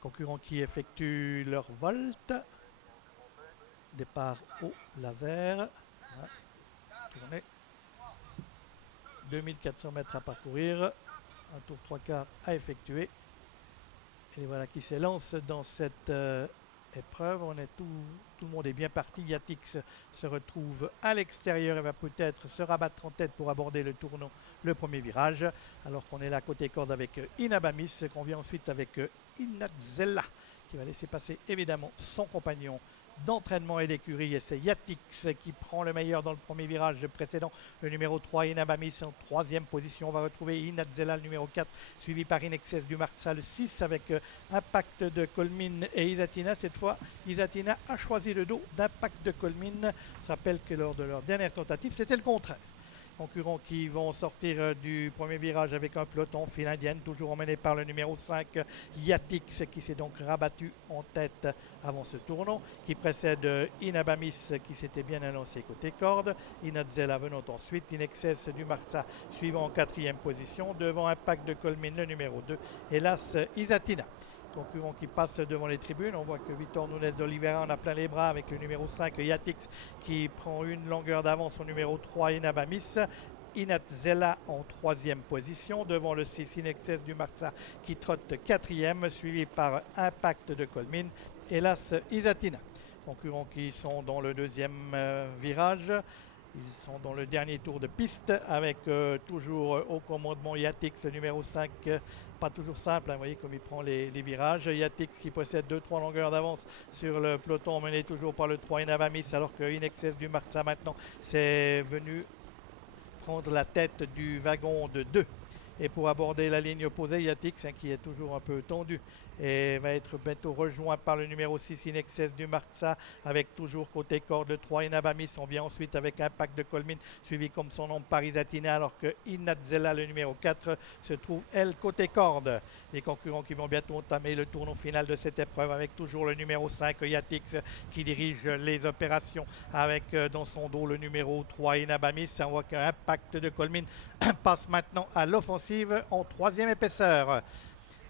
Concurrents qui effectuent leur volte. Départ au laser. Voilà. Tournée. 2400 mètres à parcourir. Un tour 3/4 à effectuer. Et voilà qui s'élance dans cette épreuve. Tout le monde est bien parti. Yatix se retrouve à l'extérieur et va peut-être se rabattre en tête pour aborder le tournant, le premier virage. Alors qu'on est là côté corde avec Inabamis, qu'on vient ensuite avec Inatzella, qui va laisser passer évidemment son compagnon d'entraînement et d'écurie, et c'est Yatix qui prend le meilleur dans le premier virage précédent. Le numéro 3, Inabamis en troisième position. On va retrouver Inatzella, le numéro 4, suivi par Inexcess du Marza, le 6, avec Impact de Colmine et Isatina. Cette fois, Isatina a choisi le dos d'Impact de Colmine. Je rappelle que lors de leur dernière tentative, c'était le contraire. Concurrents qui vont sortir du premier virage avec un peloton file indienne, toujours emmené par le numéro 5, Yatix, qui s'est donc rabattu en tête avant ce tournant, qui précède Inabamis, qui s'était bien annoncé côté corde. Inatzella venant ensuite, Inexcess du Marza suivant en quatrième position, devant Impact de Colmine, le numéro 2, hélas Isatina. Concurrents qui passent devant les tribunes. On voit que Victor Nunes d'Oliveira en a plein les bras avec le numéro 5, Yatix, qui prend une longueur d'avance au numéro 3, Inabamis. Inatzella en troisième position, devant le 6, Inexcess du Marza, qui trotte quatrième, suivi par Impact de Colmine, hélas Isatina. Concurrents qui sont dans le deuxième virage. Ils sont dans le dernier tour de piste avec toujours au commandement Yatix, numéro 5. Pas toujours simple, hein, vous voyez comme il prend les virages. Yatix qui possède 2-3 longueurs d'avance sur le peloton, mené toujours par le 3 Inabamis, alors que Inexcess du Marza maintenant c'est venu prendre la tête du wagon de 2. Et pour aborder la ligne opposée, Yatix, hein, qui est toujours un peu tendu, et va être bientôt rejoint par le numéro 6, Inexcess du Marza, avec toujours côté corde 3, Inabamis. On vient ensuite avec Impact de Colmine, suivi comme son nom par Isatina, alors que Inatzella, le numéro 4, se trouve, elle, côté corde. Les concurrents qui vont bientôt entamer le tournant final de cette épreuve, avec toujours le numéro 5, Yatix, qui dirige les opérations, avec dans son dos le numéro 3, Inabamis. On voit qu'Impact de Colmine passe maintenant à l'offensive en troisième épaisseur.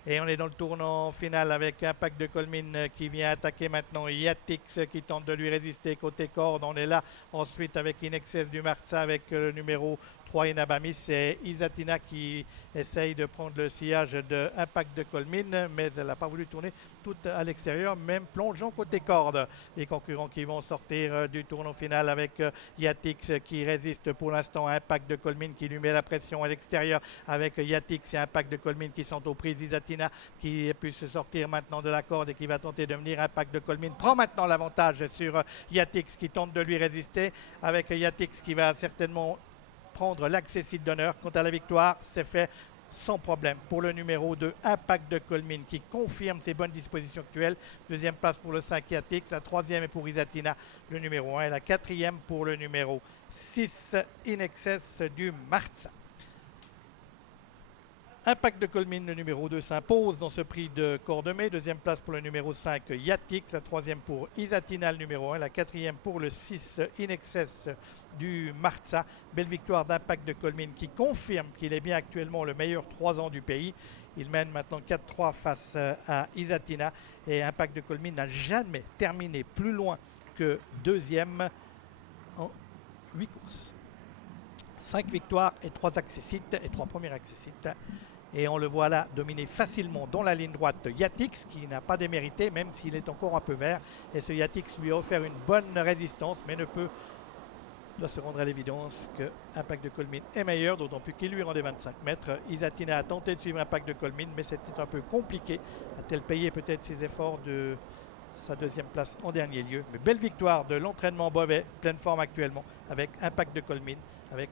Et on est dans le tournant final avec Impact de Colmine qui vient attaquer maintenant Yatix, qui tente de lui résister côté corde. On est là ensuite avec Inexcess du Marza avec le numéro 3 Inabamis, et Isatina qui essaye de prendre le sillage de Impact de Colmine, mais elle n'a pas voulu tourner tout à l'extérieur, même plongeant côté corde. Les concurrents qui vont sortir du tournant final avec Yatix qui résiste pour l'instant à Impact de Colmine, qui lui met la pression à l'extérieur, avec Yatix et Impact de Colmine qui sont aux prises. Isatina qui pu se sortir maintenant de la corde et qui va tenter de venir. Impact de Colmine prend maintenant l'avantage sur Yatix qui tente de lui résister, avec Yatix qui va certainement prendre l'accessible d'honneur. Quant à la victoire, c'est fait sans problème pour le numéro 2, Impact de Colmine, qui confirme ses bonnes dispositions actuelles. Deuxième place pour le 5 Yatix, la troisième est pour Isatina, le numéro 1, et la quatrième pour le numéro 6, Inexcess du Marza. Impact de Colmine, le numéro 2, s'impose dans ce prix de Cordemais. Deuxième place pour le numéro 5, Yatix. La troisième pour Isatina, le numéro 1. La quatrième pour le 6, Inexcess du Marza. Belle victoire d'Impact de Colmine qui confirme qu'il est bien actuellement le meilleur 3 ans du pays. Il mène maintenant 4-3 face à Isatina. Et Impact de Colmine n'a jamais terminé plus loin que deuxième en 8 courses. 5 victoires et 3 accessites, et 3 premiers accessites. Et on le voit là dominer facilement dans la ligne droite Yatix, qui n'a pas démérité, même s'il est encore un peu vert. Et ce Yatix lui a offert une bonne résistance, mais doit se rendre à l'évidence que Impact de Colmine est meilleur, d'autant plus qu'il lui rendait 25 mètres. Isatina a tenté de suivre Impact de Colmine, mais c'était un peu compliqué. A-t-elle payé peut-être ses efforts de sa deuxième place en dernier lieu? Mais belle victoire de l'entraînement Beauvais, pleine forme actuellement, avec Impact de Colmine.